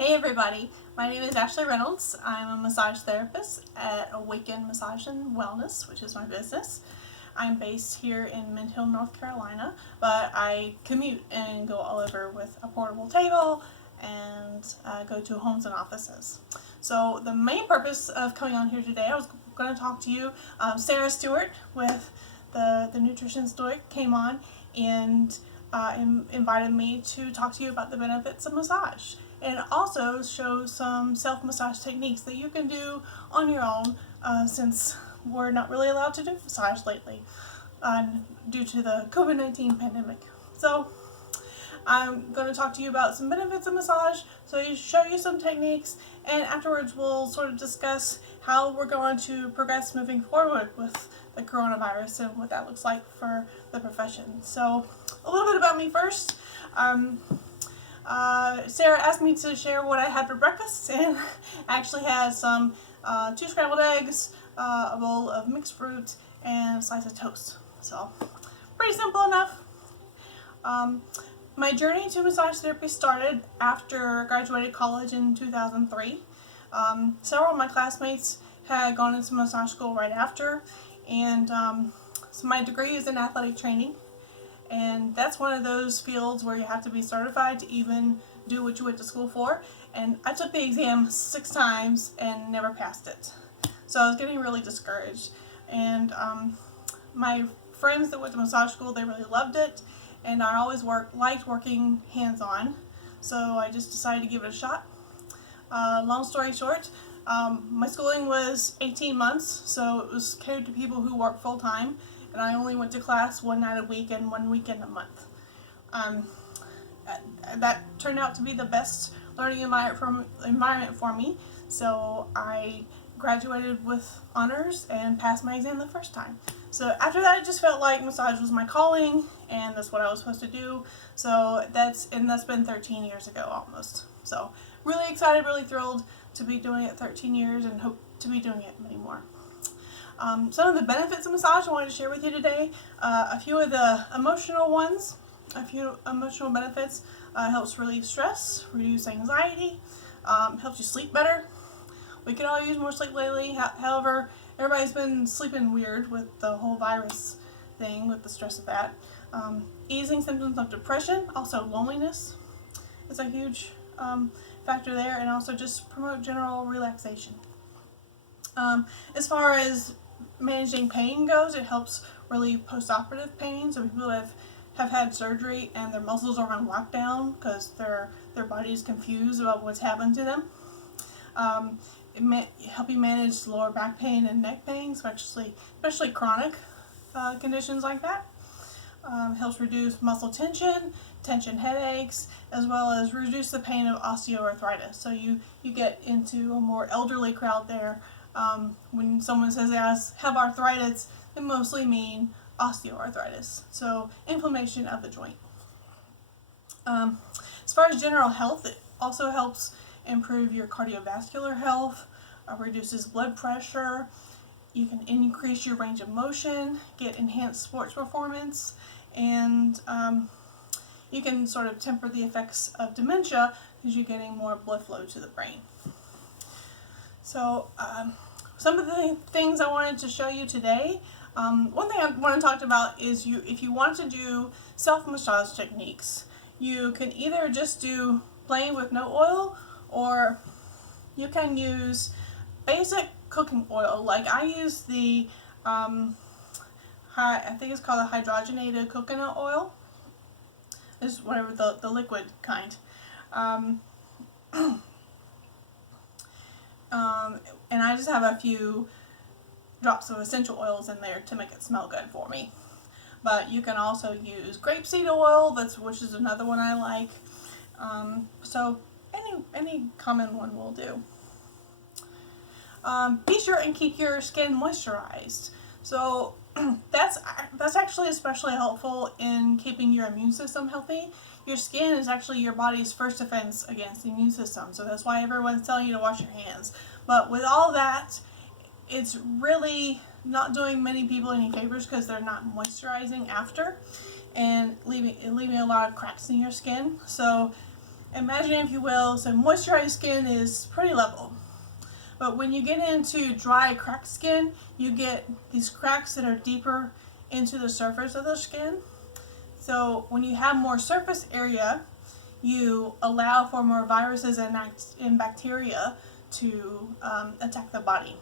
Hey everybody, my name is Ashley Reynolds. I'm a massage therapist at Awaken Massage and Wellness, which is my business. I'm based here in Mint Hill, North Carolina, but I commute and go all over with a portable table and go to homes and offices. So the main purpose of coming on here today, I was going to talk to you. Sarah Stewart with the Nutrition Stoic came on and invited me to talk to you about the benefits of massage, and also show some self-massage techniques that you can do on your own, since we're not really allowed to do massage lately due to the COVID-19 pandemic. So I'm going to talk to you about some benefits of massage, show you some techniques, and afterwards we'll sort of discuss how we're going to progress moving forward with the coronavirus and what that looks like for the profession. So a little bit about me first. Sarah asked me to share what I had for breakfast, and I actually had some 2 scrambled eggs, a bowl of mixed fruit, and a slice of toast. So pretty simple enough. My journey to massage therapy started after I graduated college in 2003. Several of my classmates had gone into massage school right after, and so my degree is in athletic training, and that's one of those fields where you have to be certified to even do what you went to school for. And I took the exam 6 times and never passed it. So I was getting really discouraged. And my friends that went to massage school, they really loved it. And I always liked working hands-on. So I just decided to give it a shot. Long story short, my schooling was 18 months, so it was catered to people who work full-time. And I only went to class 1 night a week and 1 weekend a month. That turned out to be the best learning environment for me, so I graduated with honors and passed my exam the first time. So after that, I just felt like massage was my calling, and that's what I was supposed to do. So that's been 13 years ago almost. So really excited, really thrilled to be doing it 13 years, and hope to be doing it many more. Some of the benefits of massage I wanted to share with you today. A few of the emotional ones, a few emotional benefits. Helps relieve stress, reduce anxiety, helps you sleep better. We could all use more sleep lately. However, everybody's been sleeping weird with the whole virus thing, with the stress of that. Easing symptoms of depression, also loneliness is a huge factor there, and also just promote general relaxation. As far as managing pain goes, it helps relieve post-operative pain. So people that have had surgery and their muscles are on lockdown because their body is confused about what's happened to them. It may help you manage lower back pain and neck pain, especially chronic conditions like that. Helps reduce muscle tension headaches, as well as reduce the pain of osteoarthritis. So you get into a more elderly crowd there. When someone says they have arthritis, they mostly mean osteoarthritis, so inflammation of the joint. As far as general health, it also helps improve your cardiovascular health, reduces blood pressure. You can increase your range of motion, get enhanced sports performance, and you can sort of temper the effects of dementia because you're getting more blood flow to the brain. So some of the things I wanted to show you today. One thing I want to talk about is if you want to do self-massage techniques, you can either just do plain with no oil, or you can use basic cooking oil. Like I use the I think it's called a hydrogenated coconut oil. It's whatever the liquid kind. And I just have a few drops of essential oils in there to make it smell good for me. But you can also use grapeseed oil, which is another one I like. So any common one will do. Be sure and keep your skin moisturized. So that's actually especially helpful in keeping your immune system healthy. Your skin is actually your body's first defense against the immune system, so that's why everyone's telling you to wash your hands. But with all that, it's really not doing many people any favors because they're not moisturizing after, and leaving a lot of cracks in your skin. So imagine, if you will, so moisturized skin is pretty level. But when you get into dry, cracked skin, you get these cracks that are deeper into the surface of the skin. So when you have more surface area, you allow for more viruses and bacteria to attack the body.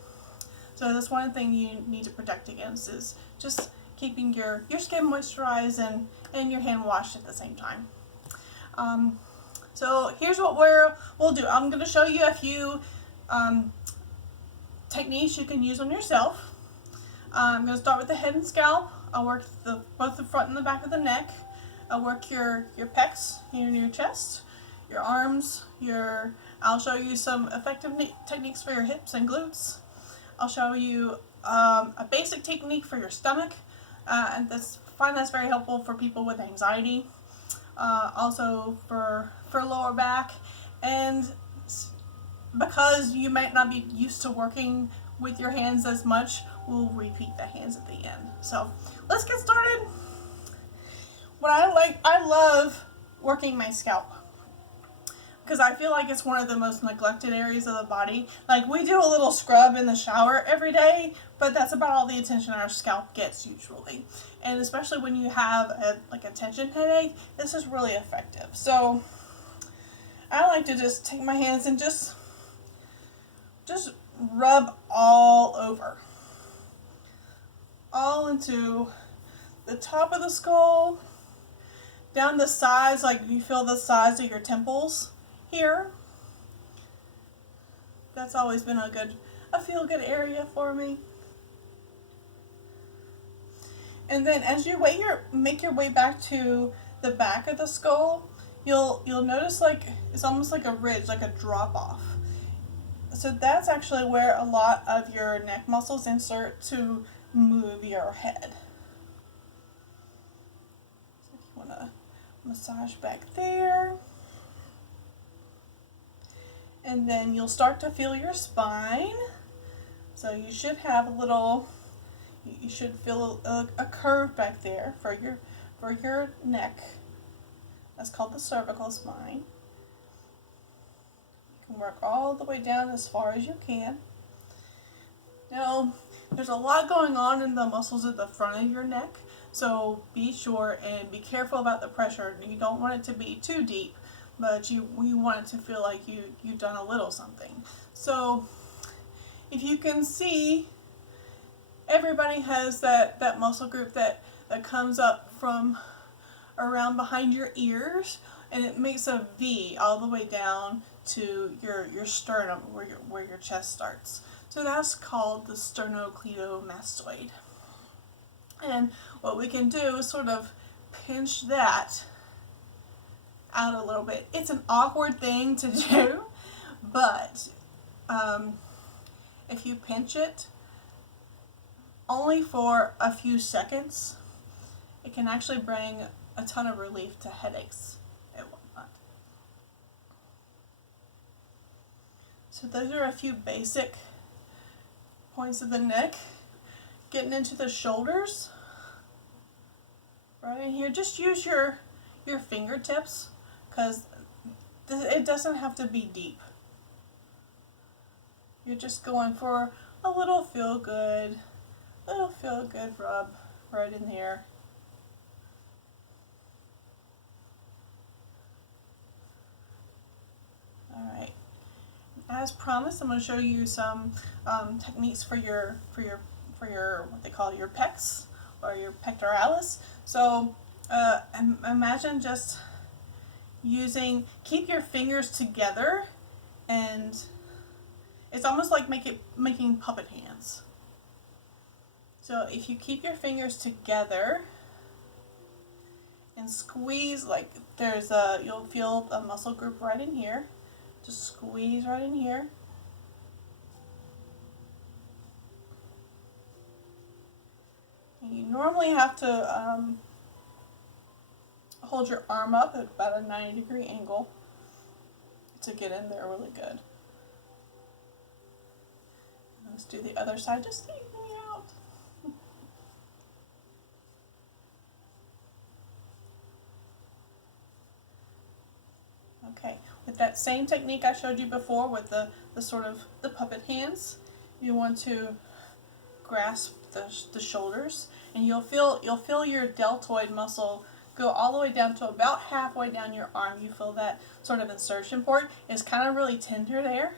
So that's one thing you need to protect against, is just keeping your skin moisturized and your hand washed at the same time. So here's what we'll do. I'm going to show you a few techniques you can use on yourself. I'm going to start with the head and scalp. I'll work both the front and the back of the neck. I'll work your pecs here in your chest, your arms, I'll show you some effective techniques for your hips and glutes. I'll show you a basic technique for your stomach, and find that's very helpful for people with anxiety. Also for lower back, and because you might not be used to working with your hands as much, we'll repeat the hands at the end. So let's get started. I love working my scalp, because I feel like it's one of the most neglected areas of the body. Like, we do a little scrub in the shower every day, but that's about all the attention our scalp gets usually. And especially when you have a tension headache, this is really effective. So I like to just take my hands and just rub all over. All into the top of the skull, down the sides, like you feel the sides of your temples here. That's always been a feel good area for me. And then as you make your way back to the back of the skull, you'll notice like it's almost like a ridge, like a drop off. So that's actually where a lot of your neck muscles insert to move your head. So if you want to massage back there. And then you'll start to feel your spine. So you should have you should feel a curve back there for your neck. That's called the cervical spine. You can work all the way down as far as you can. Now, there's a lot going on in the muscles at the front of your neck, so be sure and be careful about the pressure. You don't want it to be too deep, but you want it to feel like you've done a little something. So if you can see, everybody has that muscle group that comes up from around behind your ears, and it makes a V all the way down to your sternum, where your chest starts. So that's called the sternocleidomastoid. And what we can do is sort of pinch that out a little bit. It's an awkward thing to do, but if you pinch it only for a few seconds, it can actually bring a ton of relief to headaches and whatnot. So those are a few basic points of the neck. Getting into the shoulders, right in here, just use your fingertips, because it doesn't have to be deep. You're just going for a little feel good rub right in here. All right. As promised, I'm going to show you some techniques for your what they call your pecs, or your pectoralis. So imagine just keep your fingers together, and it's almost like making puppet hands. So if you keep your fingers together and squeeze, like you'll feel a muscle group right in here. Just squeeze right in here. And you normally have to hold your arm up at about a 90-degree angle to get in there really good. Let's do the other side. Just leave me out. Okay, with that same technique I showed you before with the sort of the puppet hands, you want to grasp the shoulders, and you'll feel your deltoid muscle go all the way down to about halfway down your arm. You feel that sort of insertion point is kind of really tender there,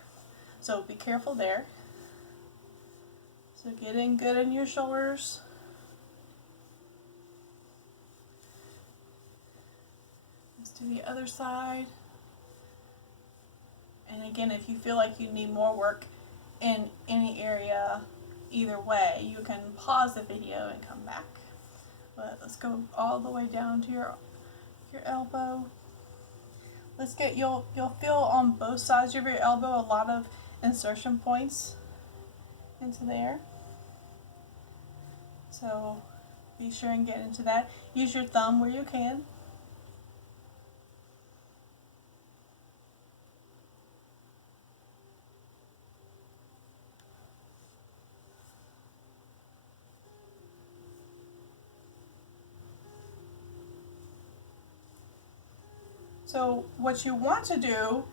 so be careful there. So get in good in your shoulders. Let's do the other side. And again, if you feel like you need more work in any area, either way, you can pause the video and come back. But let's go all the way down to your elbow. Let's get, you'll feel on both sides of your elbow a lot of insertion points into there. So be sure and get into that. Use your thumb where you can. So what you want to do,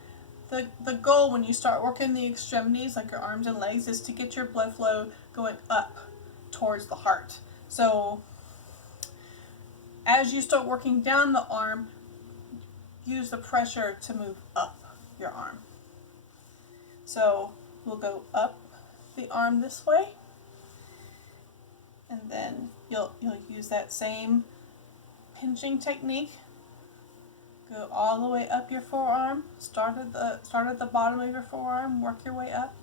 the goal when you start working the extremities, like your arms and legs, is to get your blood flow going up towards the heart. So as you start working down the arm, use the pressure to move up your arm. So we'll go up the arm this way, and then you'll use that same pinching technique. Go all the way up your forearm. Start at the bottom of your forearm. Work your way up.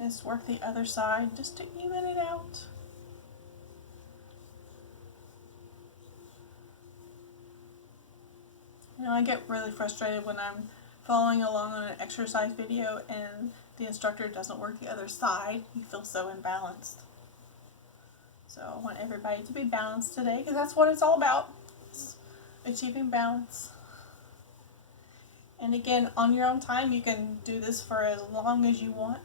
Just work the other side just to even it out. You know, I get really frustrated when I'm following along on an exercise video and the instructor doesn't work the other side. You feel so imbalanced. So I want everybody to be balanced today, because that's what it's all about. It's achieving balance. And again, on your own time, you can do this for as long as you want.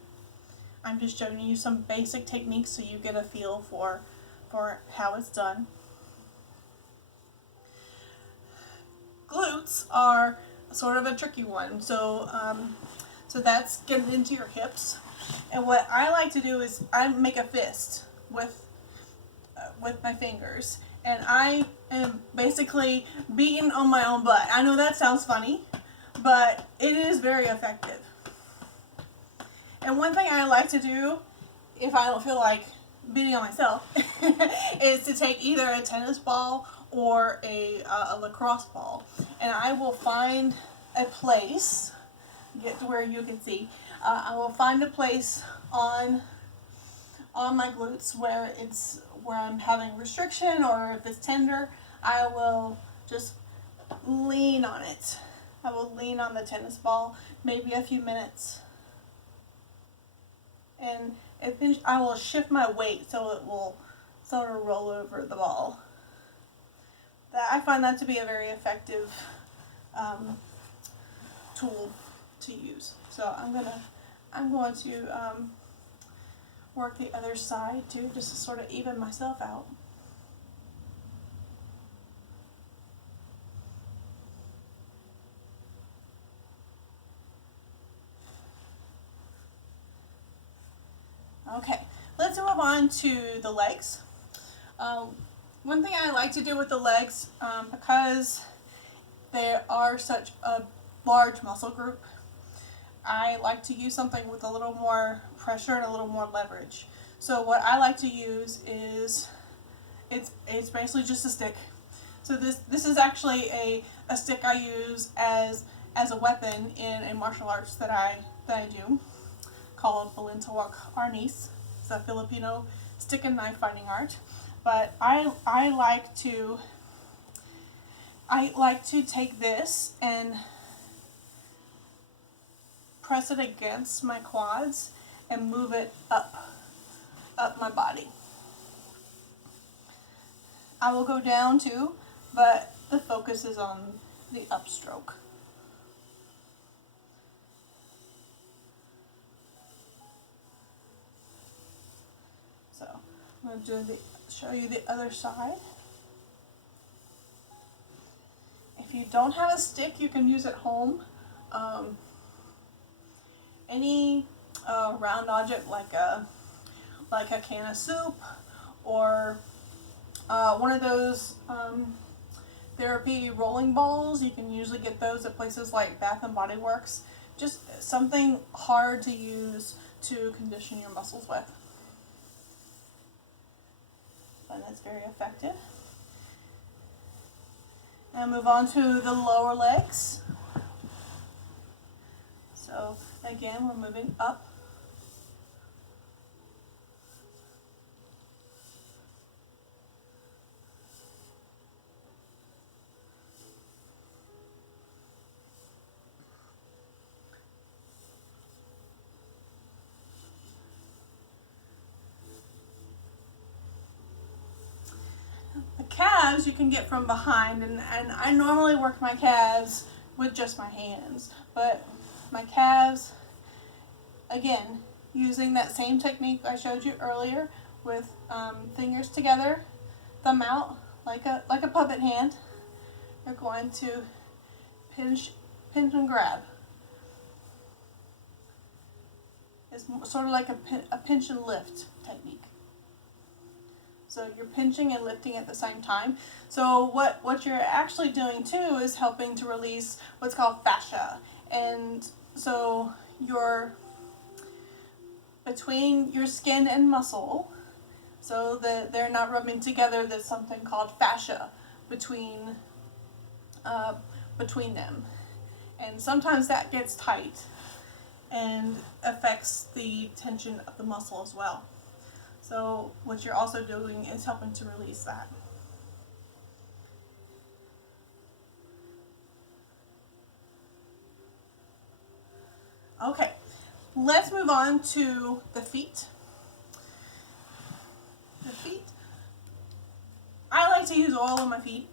I'm just showing you some basic techniques so you get a feel for how it's done. Glutes are sort of a tricky one. So that's getting into your hips. And what I like to do is I make a fist with my fingers, and I am basically beating on my own butt. I know that sounds funny, but it is very effective. And one thing I like to do, if I don't feel like beating on myself, is to take either a tennis ball or a lacrosse ball, and I will find a place, get to where you can see, I will find a place on my glutes where I'm having restriction, or if it's tender, I will just lean on it. I will lean on the tennis ball maybe a few minutes, and I will shift my weight so it will sort of roll over the ball. I find that to be a very effective tool to use. So I'm going to work the other side too, just to sort of even myself out. Okay, let's move on to the legs. One thing I like to do with the legs, because they are such a large muscle group, I like to use something with a little more pressure and a little more leverage. So what I like to use is, it's basically just a stick. So this is actually a stick I use as a weapon in a martial arts that I do, called Balintawak Arnis. It's a Filipino stick and knife fighting art. But I like to take this and press it against my quads and move it up my body. I will go down too, but the focus is on the upstroke. So I'm going to do the show you the other side. If you don't have a stick, you can use at home. Any round object like a can of soup, or one of those therapy rolling balls. You can usually get those at places like Bath and Body Works. Just something hard to use to condition your muscles with. And that's very effective. And move on to the lower legs. So again, we're moving up. The calves you can get from behind, and I normally work my calves with just my hands, but my calves, again, using that same technique I showed you earlier with fingers together, thumb out like a puppet hand. We're going to pinch and grab. It's sort of like a pinch and lift technique. So you're pinching and lifting at the same time. So what you're actually doing too is helping to release what's called fascia. And so you're between your skin and muscle, so that they're not rubbing together, there's something called fascia between them. And sometimes that gets tight and affects the tension of the muscle as well. So what you're also doing is helping to release that. Okay, let's move on to the feet. The feet. I like to use oil on my feet.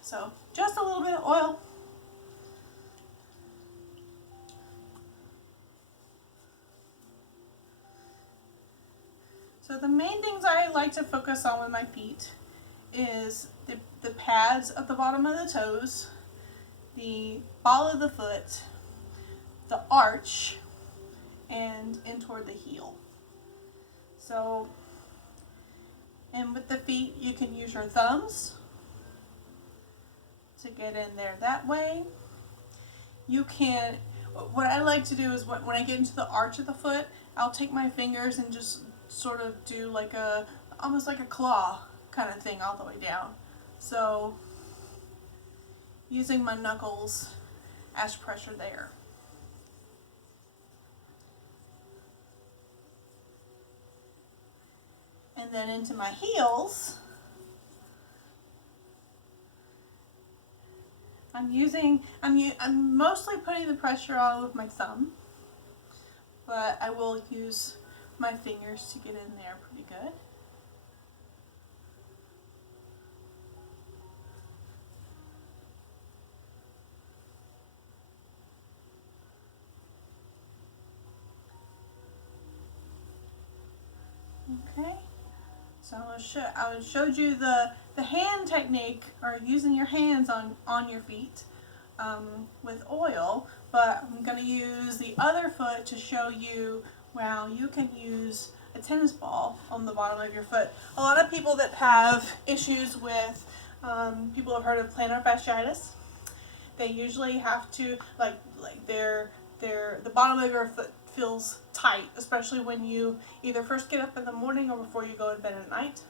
So just a little bit of oil. So the main things I like to focus on with my feet is the pads at the bottom of the toes, the ball of the foot, the arch, and in toward the heel. So, and with the feet, you can use your thumbs to get in there that way. You can, what I like to do is when I get into the arch of the foot, I'll take my fingers and just sort of do like almost like a claw kind of thing all the way down. So using my knuckles as pressure there. And then into my heels, I'm mostly putting the pressure on with my thumb, but I will use my fingers to get in there pretty good. Okay, so I showed you the hand technique, or using your hands on your feet with oil, but I'm going to use the other foot to show you how you can use a tennis ball on the bottom of your foot. A lot of people that have issues with, people have heard of plantar fasciitis. They usually have to, like the bottom of your foot feels tight, especially when you either first get up in the morning or before you go to bed at night.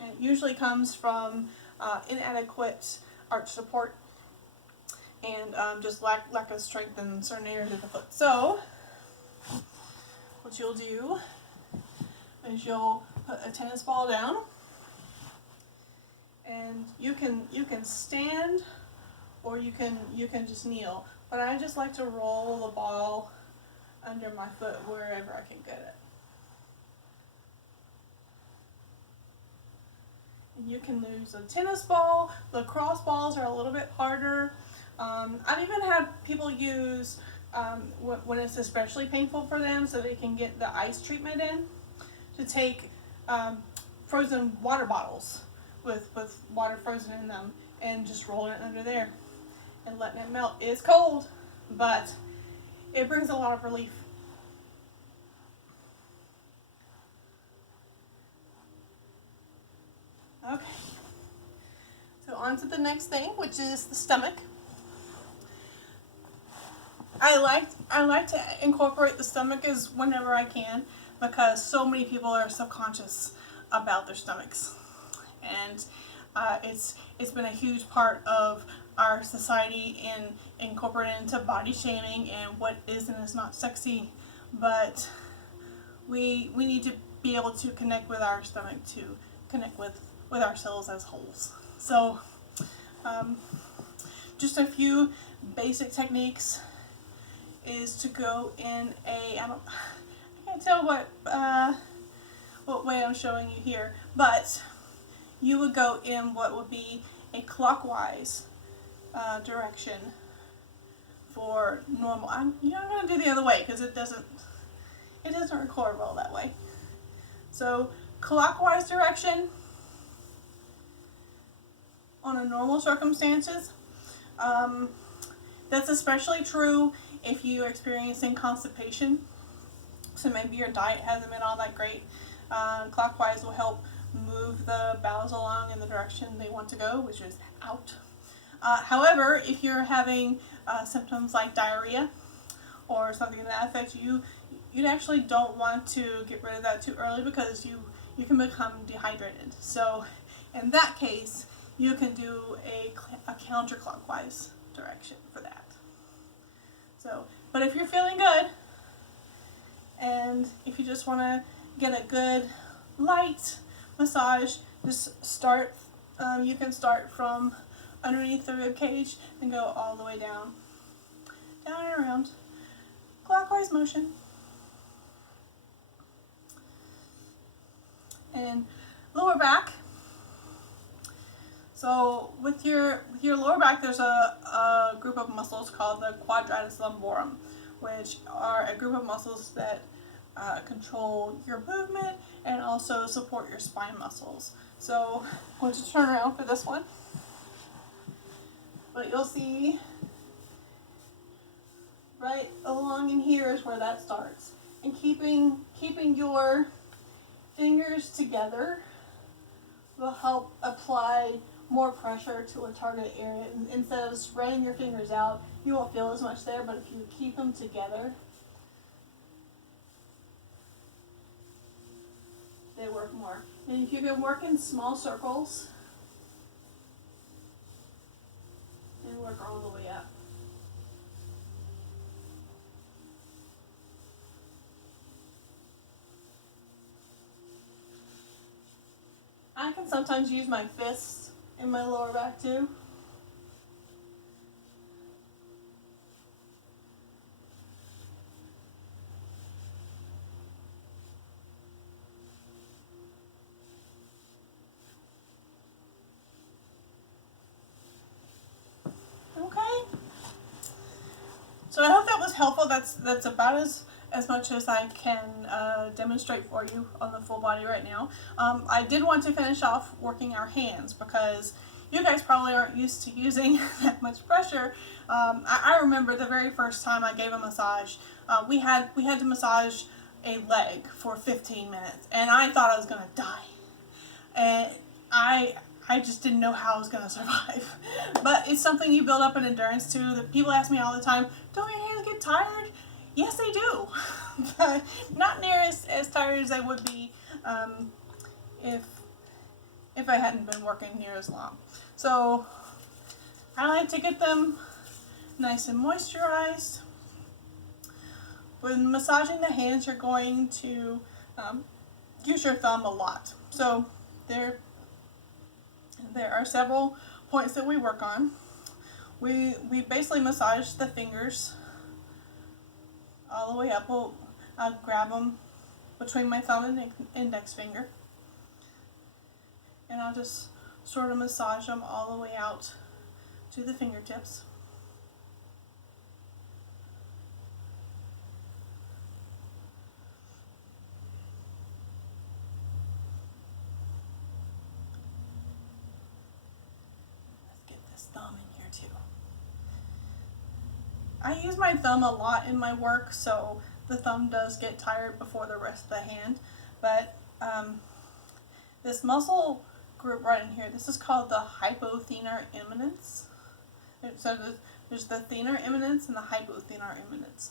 And it usually comes from inadequate arch support and just lack of strength in certain areas of the foot. So what you'll do is you'll put a tennis ball down, and you can stand, or you can just kneel. But I just like to roll the ball under my foot wherever I can get it. And you can use a tennis ball. Lacrosse balls are a little bit harder. I've even had people use when it's especially painful for them, so they can get the ice treatment in, to take frozen water bottles with water frozen in them and just rolling it under there and letting it melt. It's cold, but it brings a lot of relief. Okay, so on to the next thing, which is the stomach. I like to incorporate the stomach as whenever I can, because so many people are subconscious about their stomachs, and it's been a huge part of our society in incorporating into body shaming and what is and is not sexy. But we need to be able to connect with our stomach to connect with ourselves as wholes. So just a few basic techniques is to go in I can't tell what way I'm showing you here, but you would go in what would be a clockwise direction for normal. I'm going to do the other way because it doesn't record well that way. So clockwise direction on a normal circumstances. That's especially true if you're experiencing constipation. So maybe your diet hasn't been all that great. Clockwise will help move the bowels along in the direction they want to go, which is out. However, if you're having symptoms like diarrhea or something that affects you, you actually don't want to get rid of that too early, because you can become dehydrated. So in that case, you can do a counterclockwise direction for that. So, but if you're feeling good, and if you just want to get a good light massage, just start, you can start from underneath the rib cage and go all the way down and around, clockwise motion. And lower back. So with your lower back, there's a group of muscles called the quadratus lumborum, which are a group of muscles that control your movement and also support your spine muscles. So I'm going to turn around for this one, but you'll see right along in here is where that starts. And keeping your fingers together will help apply more pressure to a target area. Instead of spreading your fingers out, you won't feel as much there, but if you keep them together, they work more. And if you can work in small circles and work all the way up. I can sometimes use my fists in my lower back too. Okay. So I hope that was helpful. That's about as much as I can demonstrate for you on the full body right now. I did want to finish off working our hands, because you guys probably aren't used to using that much pressure. I remember the very first time I gave a massage, we had to massage a leg for 15 minutes, and I thought I was going to die. And I just didn't know how I was going to survive. But it's something you build up an endurance to. The people ask me all the time, don't your hands get tired? Yes, they do. But not near as tired as they would be if I hadn't been working near as long. So I like to get them nice and moisturized. When massaging the hands, you're going to use your thumb a lot. So there are several points that we work on. We basically massage the fingers all the way up. I'll grab them between my thumb and index finger, and I'll just sort of massage them all the way out to the fingertips. thumb in here too. I use my thumb a lot in my work, so the thumb does get tired before the rest of the hand. But this muscle group right in here, this is called the hypothenar eminence. So there's the thenar eminence and the hypothenar eminence.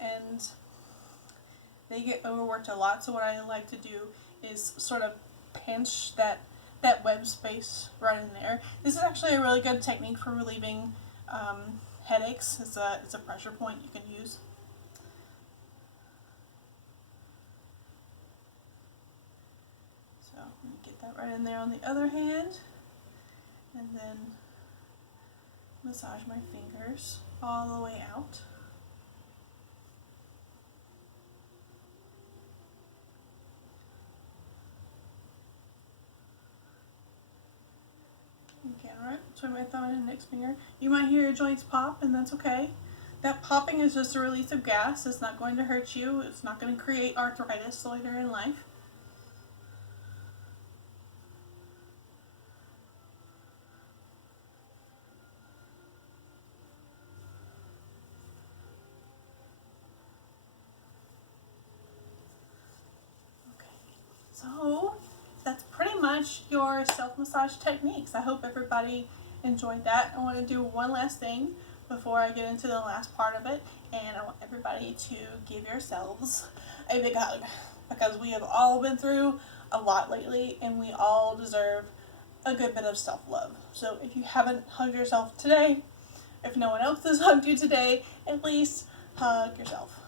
And they get overworked a lot, so what I like to do is sort of pinch that web space right in there. This is actually a really good technique for relieving headaches. It's a pressure point you can use. So I'm going to get that right in there on the other hand, and then massage my fingers all the way out. Okay, alright, between my thumb and index finger. You might hear your joints pop, and that's okay. That popping is just a release of gas. It's not going to hurt you. It's not going to create arthritis later in life. So that's pretty much your self-massage techniques. I hope everybody enjoyed that. I want to do one last thing before I get into the last part of it, and I want everybody to give yourselves a big hug, because we have all been through a lot lately and we all deserve a good bit of self-love. So if you haven't hugged yourself today, if no one else has hugged you today, at least hug yourself.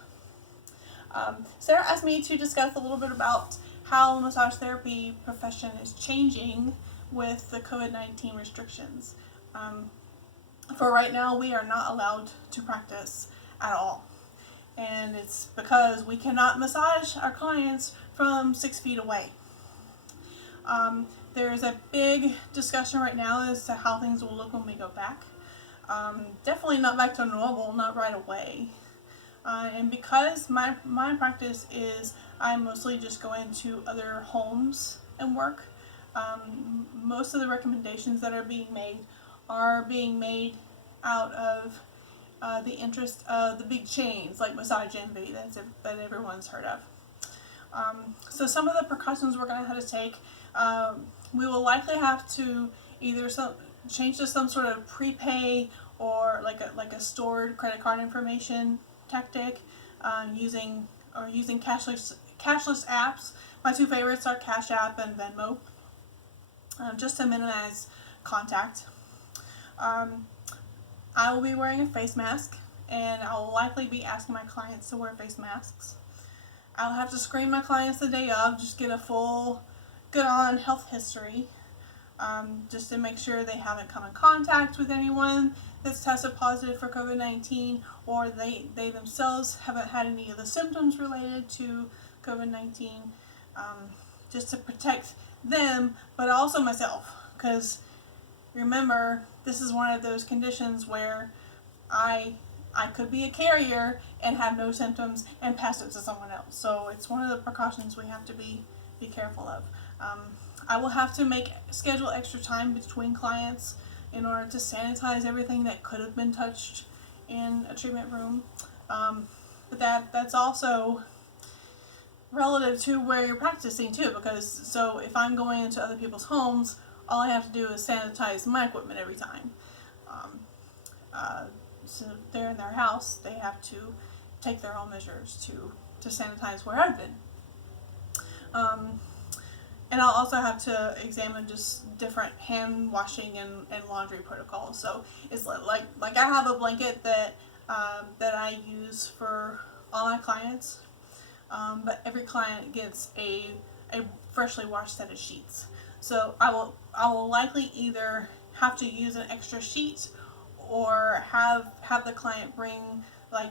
Sarah asked me to discuss a little bit about how the massage therapy profession is changing with the COVID-19 restrictions. For right now, we are not allowed to practice at all. And it's because we cannot massage our clients from 6 feet away. There's a big discussion right now as to how things will look when we go back. Definitely not back to normal, not right away. And because my practice is, I mostly just go into other homes and work, most of the recommendations that are being made out of the interest of the big chains like Massage Envy that everyone's heard of. So some of the precautions we're going to have to take, we will likely have to either change to some sort of prepay or like a stored credit card information tactic, using cashless apps. My two favorites are Cash App and Venmo, just to minimize contact. I will be wearing a face mask, and I will likely be asking my clients to wear face masks. I'll have to screen my clients the day of, just get a full good on health history, just to make sure they haven't come in contact with anyone that's tested positive for COVID-19, or they themselves haven't had any of the symptoms related to COVID-19, just to protect them, but also myself, because remember, this is one of those conditions where I could be a carrier and have no symptoms and pass it to someone else. So it's one of the precautions we have to be careful of. I will have to schedule extra time between clients in order to sanitize everything that could have been touched in a treatment room. But that's also relative to where you're practicing too, because so if I'm going into other people's homes, all I have to do is sanitize my equipment every time. So if they're in their house, they have to take their own measures to sanitize where I've been. And I'll also have to examine just different hand washing and laundry protocols. So it's like I have a blanket that I use for all my clients, but every client gets a freshly washed set of sheets. So I will likely either have to use an extra sheet or have the client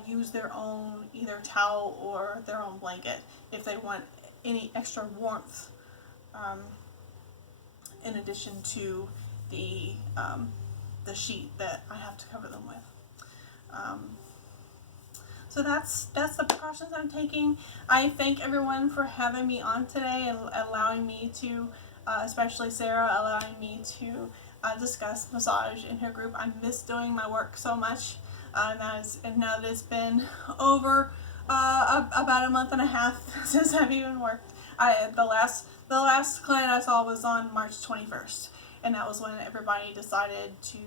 use their own either towel or their own blanket if they want any extra warmth, in addition to the sheet that I have to cover them with. So that's the precautions I'm taking. I thank everyone for having me on today and allowing me to, especially Sarah, allowing me to discuss massage in her group. I miss doing my work so much, and now that it's been over about a month and a half since I've even worked. The last client I saw was on March 21st, and that was when everybody decided to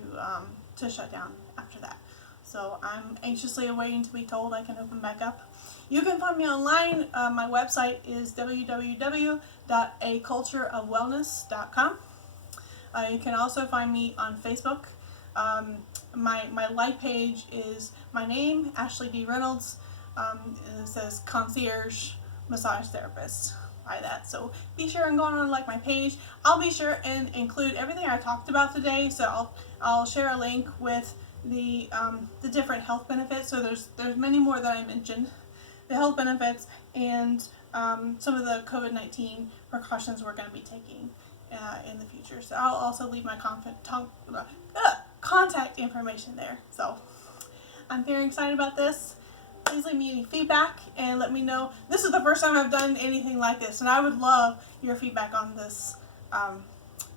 shut down after that. So I'm anxiously awaiting to be told I can open back up. You can find me online. My website is www.acultureofwellness.com. You can also find me on Facebook. My like page is my name, Ashley D. Reynolds. It says concierge massage therapist by that. So be sure and go on and like my page. I'll be sure and include everything I talked about today. So I'll share a link with the different health benefits. So there's many more that I mentioned. The health benefits and some of the COVID-19 precautions we're going to be taking in the future. So I'll also leave my contact information there. So I'm very excited about this. Please leave me any feedback and let me know. This is the first time I've done anything like this, and I would love your feedback on this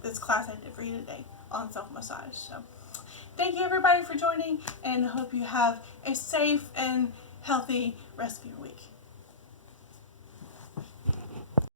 this class I did for you today on self-massage. So thank you everybody for joining, and hope you have a safe and healthy rest of your week.